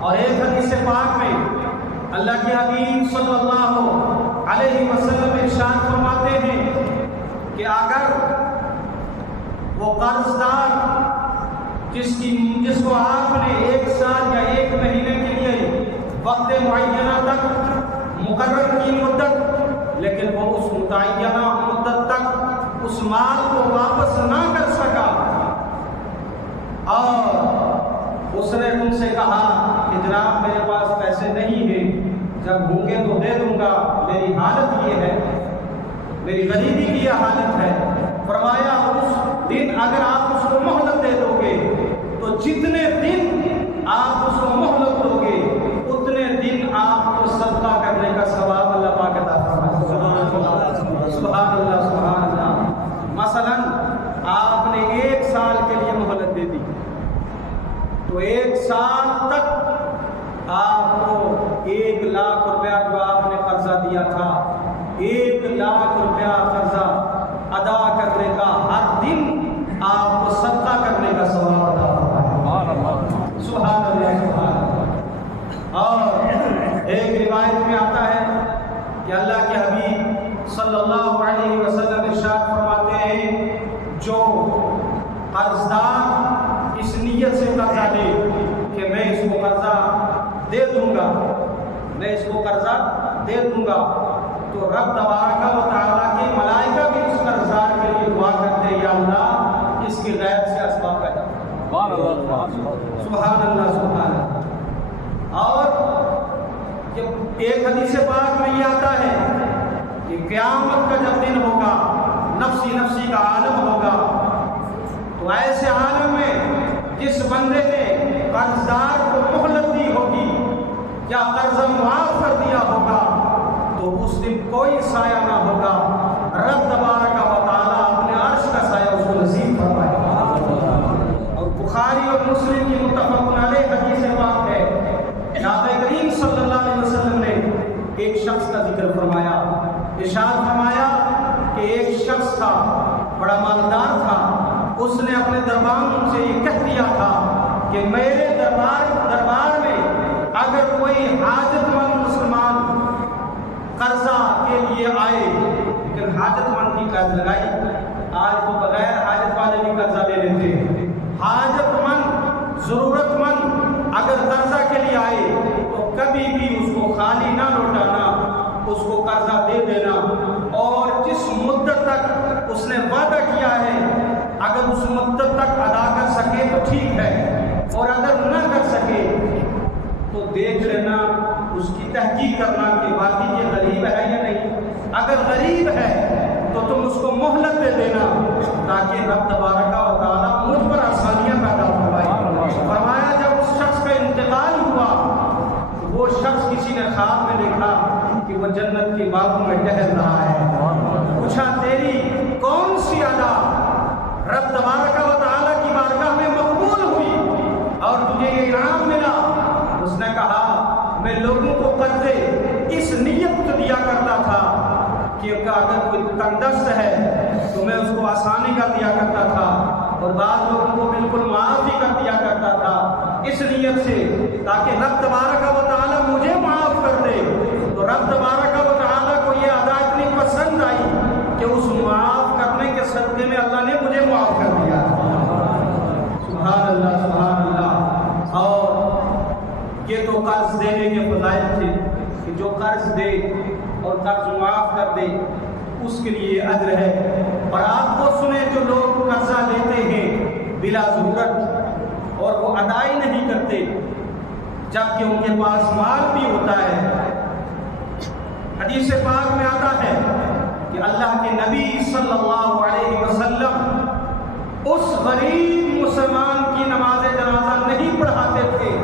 اور ایک حدیث پاک میں اللہ کے حبیب صلی اللہ علیہ وسلم ارشاد فرماتے ہیں کہ اگر وہ قرض دار جس کو آپ نے 1 سال یا 1 مہینے کے لیے وقت معینہ تک مقرر کی مدت، لیکن وہ اس متعینہ مدت تک اس مال کو واپس نہ کر سکا اور اس نے تم سے کہا کہ جناب میرے پاس پیسے نہیں ہیں، جب ہوں گے تو دے دوں گا، میری حالت یہ ہے، میری غریبی کی یہ حالت ہے، فرمایا اس دن اگر آپ اس کو مہلت دے دو گے تو جتنے دن آپ اس کو مہلت دو گے اتنے دن آپ کو صدقہ کرنے کا ثواب اللہ پاک عطا فرمائے گا۔ سبحان اللہ سبحان اللہ۔ مثلا آپ نے 1 سال کے لیے مہلت دے دی تو 1 سال تک آپ کو 1 لاکھ روپیہ جو آپ نے قرضہ دیا تھا، 1 لاکھ روپیہ قرضہ ادا کرنے کا ہر دن آپ کو صدقہ کرنے کا ثواب عطا فرمائے۔ سبحان اللہ سبحان اللہ۔ اور ایک روایت میں آتا ہے کہ اللہ کے حبیب صلی اللہ علیہ وسلم ارشاد فرماتے ہیں جو قرضدار اس نیت سے قرضہ لے کہ میں اس کو قرضہ دے دوں گا، میں اس کو قرضہ دے دوں گا، تو رب تبارک و تعالیٰ کے ملائکہ بھی اس قرضدار کے لیے دعا کرتے ہیں یا اللہ اس کی غیب سے اسباب پیدا کر۔ سبحان اللہ سبحان اللہ۔ اور جب ایک حدیث پاک میں یہ آتا ہے کہ قیامت کا جب دن ہوگا، نفسی نفسی کا عالم ہوگا، تو ایسے عالم میں جس بندے نے قرضدار کو مہلت دی ہوگی یا قرضہ معاف کر دیا ہوگا تو اس دن کوئی سایہ نہ ہوگا، رب تبارک و تعالیٰ اپنے عرش کا سایہ اس کو نصیب فرمائے گا۔ اور بخاری اور مسلم کی متفق علیہ حدیث پاک ہے، نبی کریم صلی اللہ علیہ وسلم نے ایک شخص کا ذکر فرمایا، ارشاد فرمایا کہ ایک شخص تھا، بڑا مالدار تھا، اس نے اپنے دربان سے یہ کہہ دیا تھا کہ میرے دربار میں اگر کوئی حاجت مند مسلمان قرضہ کے لیے آئے، لیکن حاجت مند کی قید لگائی، آج تو بغیر حاجت والے بھی قرضہ لے لیتے ہیں، حاجت مند ضرورت مند اگر قرضہ کے لیے آئے تو کبھی بھی اس کو خالی نہ لوٹانا، اس کو قرضہ دے دینا، اور جس مدت تک اس نے وعدہ کیا ہے اگر اس مدت تک ادا کر سکے تو ٹھیک ہے، اور اگر نہ کر سکے تو دیکھ لینا، اس کی تحقیق کرنا کہ واقعی یہ غریب ہے یا نہیں، اگر غریب ہے تو تم اس کو مہلت دے دینا تاکہ رب تبارک و تعالیٰ مجھ پر آسانیاں پیدا فرمائے۔ فرمایا جب اس شخص کا انتقال ہوا تو وہ شخص کسی نے خواب میں دیکھا کہ وہ جنت کی باغوں میں ٹہل رہا ہے، پوچھا تیری کون سی ادا رب تبارک و تعالیٰ کی بارگاہ میں مقبول ہوئی اور تجھے یہ انعام ملا؟ اس نے کہا میں لوگوں کو قرضے اس نیت کو دیا کرتا تھا کہ اگر کوئی تنگدست ہے تو میں اس کو آسانی کا دیا کرتا تھا، اور بعض لوگوں کو بالکل معاف بھی کر دیا کرتا تھا اس نیت سے تاکہ رب تبارک و تعالیٰ مجھے معاف کر دے۔ تو رب تبارک و تعالیٰ کو یہ ادا اتنی پسند آئی کہ اس معاف کرنے کے صدقے میں اللہ نے مجھے معاف کر دیا۔ سبحان اللہ سبحان اللہ۔ اور یہ تو قرض دینے کے فضائل تھے کہ جو قرض دے اور قرض معاف کر دے اس کے لیے اجر ہے، اور آپ کو سنیں جو لوگ قرضہ لیتے ہیں بلا ضرورت اور وہ ادائی نہیں کرتے جبکہ ان کے پاس مال بھی ہوتا ہے، حدیث پاک میں آتا ہے کہ اللہ کے نبی صلی اللہ علیہ وسلم اس غریب مسلمان کی نماز جنازہ نہیں پڑھاتے تھے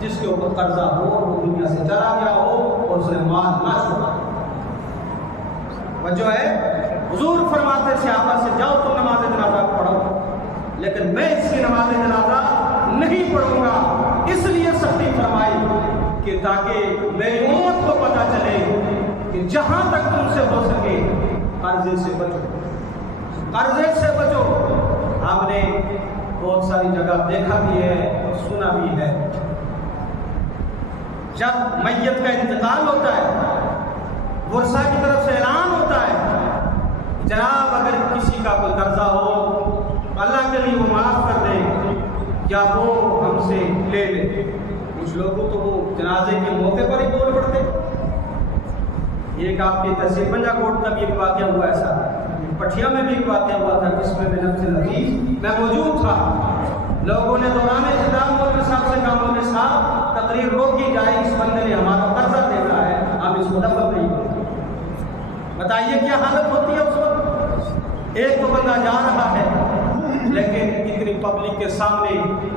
جس کے اوپر قرضہ ہو اور وہ دنیا سے چلا گیا ہو اور اس نے مال نہ چھوڑا۔ وجہ ہے حضور فرماتے صحابہ سے جاؤ تم نماز جنازہ پڑھو، لیکن میں اس کی نماز جنازہ نہیں پڑھوں گا، اس لیے سختی فرمائی کہ تاکہ میری امت کو پتہ چلے کہ جہاں تک تم سے ہو سکے قرضے سے بچو، قرضے سے بچو۔ ہم نے بہت ساری جگہ دیکھا بھی ہے اور سنا بھی ہے جب میت کا انتقال ہوتا ہے ورثہ کی طرف سے اعلان ہوتا ہے جناب اگر کسی کا کوئی قرضہ ہو اللہ کے لیے وہ معاف کر دے یا وہ ہم سے لے لے. کچھ لوگوں تو وہ جنازے کے موقع پر ہی بول پڑتے. ایک آپ کے تحصیل پنجا کوٹ کا بھی ایک واقعہ ہوا ایسا, پٹھیا میں بھی ایک واقعہ ہوا تھا جس میں نفس العزیز میں موجود تھا. لوگوں نے دوران اختتام مولوی صاحب سے کہا مولوی صاحب تقریر روکی جائے, اس بندے نے ہمارا قرضہ دینا ہے, ہم اس کو دفن نہیں کریں. بتائیے کیا حالت ہوتی ہے اس وقت. ایک تو بندہ جا رہا ہے لیکن اتنی پبلک کے سامنے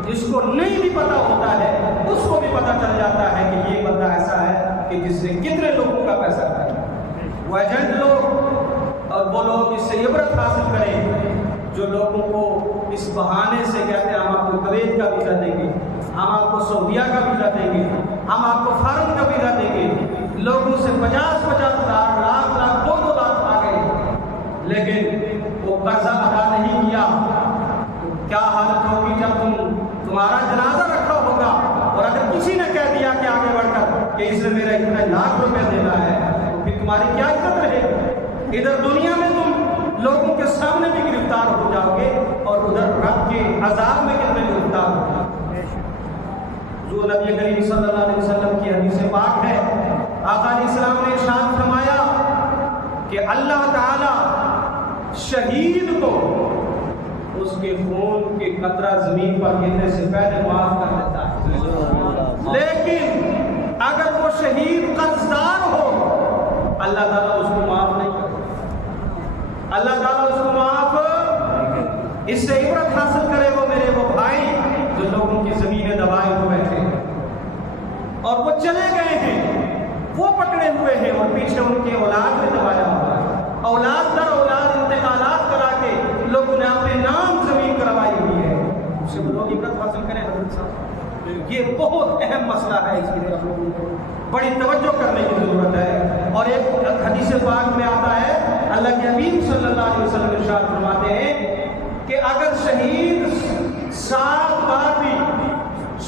جس کو نہیں بھی پتا ہوتا ہے اس کو بھی پتا چل جاتا ہے کہ یہ بندہ ایسا ہے کہ جس نے کتنے لوگوں کا پیسہ کھایا. وہ ایجنٹ لوگ اور وہ لوگ اس سے عبرت حاصل کریں جو لوگوں کو اس بہانے سے کہتے ہیں ہم آپ کو کویت کا ویزا دیں گے, ہم آپ کو سعودیہ کا ویزا دیں گے, ہم آپ کو فارن کا ویزا دیں گے. لوگوں سے 50,000 لاکھ 2 لاکھ آ گئے لیکن وہ قرضہ ادا نہیں کیا. کیا حالت ہوگی جب تمہارا جنازہ رکھا ہوگا اور اگر کسی نے کہہ دیا کہ آگے بڑھ کر کہ اس نے میرا اتنا لاکھ روپے دینا ہے تو پھر تمہاری کیا عزت رہے گی. ادھر دنیا میں تم لوگوں کے سامنے بھی گرفتار ہو جاؤ گے اور ادھر رب کے عذاب میں کتنے گرفتار ہو جاؤ گے. جو نبی کریم صلی اللہ علیہ وسلم کی حدیث پاک ہے, آقا علیہ السلام نے ارشاد فرمایا کہ اللہ تعالی شہید کو اس کے خون کے قطرہ زمین پر گرنے سے پہلے معاف کر دیتا ہے, لیکن اگر وہ شہید قرضدار ہو اللہ تعالیٰ اس کو معاف نہیں کرتا. اللہ تعالیٰ اس کو معاف, اس سے عبرت حاصل کرے وہ میرے وہ بھائی جو لوگوں کی زمینیں دبائے ہوئے تھے اور وہ چلے گئے ہیں, وہ پکڑے ہوئے ہیں اور پیچھے ان کی اولاد نے دبایا ہوا ہے. اولاد در اولاد انتقالات کرا کے لوگوں نے اپنے نام زمین کروائی ہوئی ہے. اس سے وہ لوگ عبرت حاصل کریں. حضرت صاحب یہ بہت اہم مسئلہ ہے, اس کی طرف لوگوں کو بڑی توجہ کرنے کی ضرورت ہے. اور ایک حدیث پاک میں آتا ہے اللہ کے حبیب صلی اللہ علیہ وسلم ارشاد فرماتے ہیں کہ اگر شہید 7 بار بھی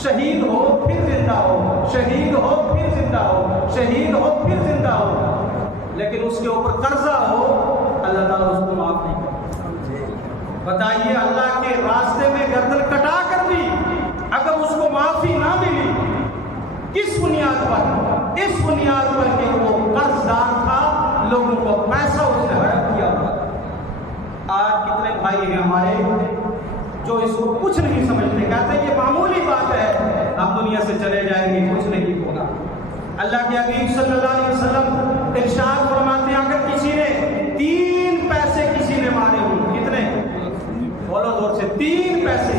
شہید ہو پھر زندہ ہو, شہید ہو پھر زندہ ہو, شہید ہو پھر زندہ ہو, لیکن اس کے اوپر قرضہ ہو اللہ تعالیٰ اس کو معاف نہیں کرتا. بتائیے اللہ کے راستے میں گردن کٹا کر بھی اگر اس کو معافی نہ ملی کس بنیاد پر؟ اس بنیاد پر کہ وہ قرض دار تھا, لوگوں کو پیسہ اس نے ہڑپ کیا ہوا. آج کتنے بھائی ہیں ہمارے جو اس کو کچھ نہیں سمجھتے, کہتے ہیں یہ معمولی بات ہے, ہم دنیا سے چلے جائیں گے کچھ نہیں ہوگا. اللہ کے حبیب صلی اللہ علیہ وسلم ارشاد فرماتے ہیں اگر کسی نے 3 پیسے کسی نے مارے ہوں, کتنے بولو زور سے, 3 پیسے,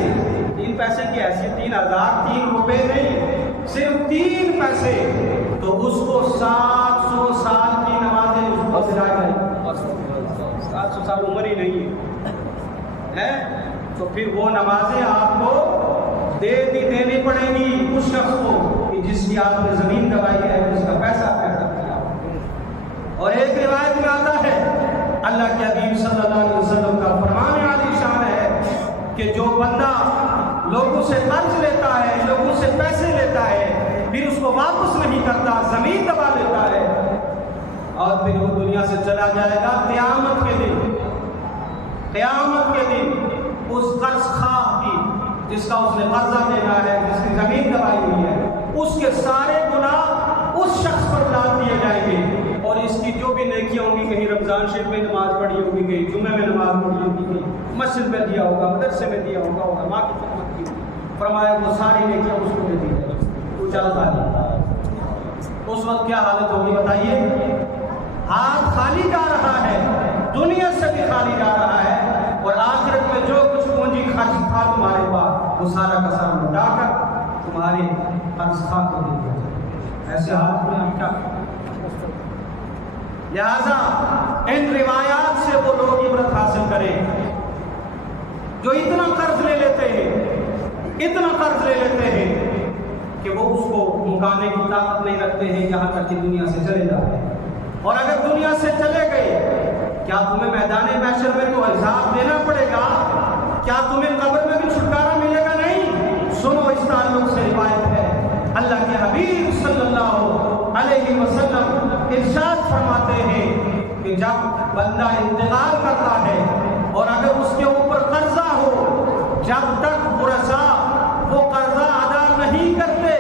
3 پیسے کی ایسی 3,000 3 روپے نہیں, صرف 3 پیسے, تو اس کو 700 سال کی نمازیں اس کو سلا کریں. 700 سال عمر ہی نہیں ہے, تو پھر وہ نمازیں آپ کو دینی پڑیں گی اس شخص کو کہ جس کی آپ نے زمین دبائی ہے, جس کا پیسہ کیا. اور ایک روایت میں آتا ہے اللہ کے حبیب صلی اللہ علیہ وسلم کا فرمان عالی شان ہے کہ جو بندہ لوگوں سے قرض لیتا ہے, لوگوں سے پیسے لیتا ہے, پھر اس کو واپس نہیں کرتا, زمین دبا لیتا ہے اور پھر وہ دنیا سے چلا جائے گا, قیامت کے دن اس قرض خواہ کی جس کا اس نے قرضہ دینا ہے, جس کی زمین دبائی ہوئی ہے, اس کے سارے گناہ اس شخص پر ڈال دیے جائیں گے اور اس کی جو بھی نیکیاں ہوں گی, کہیں رمضان شریف میں نماز پڑھی ہوگی, کہیں جمعے میں نماز پڑھی ہوگی, کہیں مسجد میں دیا ہوگا, مدرسے میں دیا ہوگا, علماء کی خدمت کی ہوگی, فرمایا وہ ساری نیکیاں اس کو دے دی جائیں گی. وہ چلتا ہے, اس وقت کیا حالت ہوگی بتائیے. ہاتھ خالی جا رہا ہے, دنیا سے بھی خالی جا رہا ہے, اور آخرت میں جو کچھ پونجی خرچ تھا تمہارے پاس وہ سارا کا سارا لوٹا کر تمہارے قرض خواہ کو دے دیا جائے. ایسے حالت میں ہم کیا کریں؟ لہذا ان روایات سے وہ لوگ عبرت حاصل کریں جو اتنا قرض لے لیتے ہیں کہ وہ اس کو مکانے کی طاقت نہیں رکھتے ہیں یہاں تک کہ دنیا سے چلے جاتے ہیں. اور اگر دنیا سے چلے گئے کیا تمہیں میدان محشر میں تو حساب دینا پڑے گا؟ کیا تمہیں قبر میں بھی چھٹکارا ملے گا؟ نہیں. سنو, اس تعلق سے روایت ہے اللہ کے حبیب صلی اللہ علیہ وسلم ارشاد فرماتے ہیں کہ جب بندہ انتقال کرتا ہے اور اگر اس کے اوپر قرضہ ہو، جب تک ورثاء وہ قرضہ ادا نہیں کرتے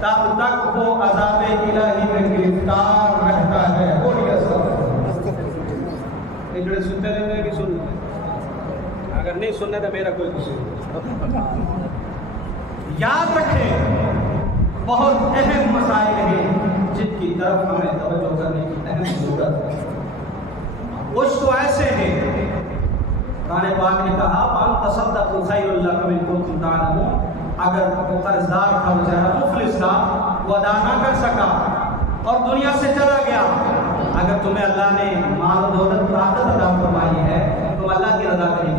تب تک وہ عذاب الہی میں گرفتار رہتا ہے۔ بولیے یہ جڑے سنتے رہے بھی سن، اگر نہیں سننے تو میرا کوئی قصور نہیں۔ یاد رکھیں بہت اہم مسائل ہیں جن کی طرف ہمیں توجہ کرنے کی اہم ضرورت ہے۔ کچھ تو ایسے ہیں قرآن پاک نے کہا وَأَن تَصَدَّقُوا خَيْرٌ لَكُمْ إِن كُنتُمْ تَعْلَمُونَ۔ اگر وہ قرضدار تھا، بیچارہ مفلس تھا، وہ ادا نہ کر سکا اور دنیا سے چلا گیا، اگر تمہیں اللہ نے مال و دولت طاقت عطا فرمائی ہے تم اللہ کی رضا کے لیے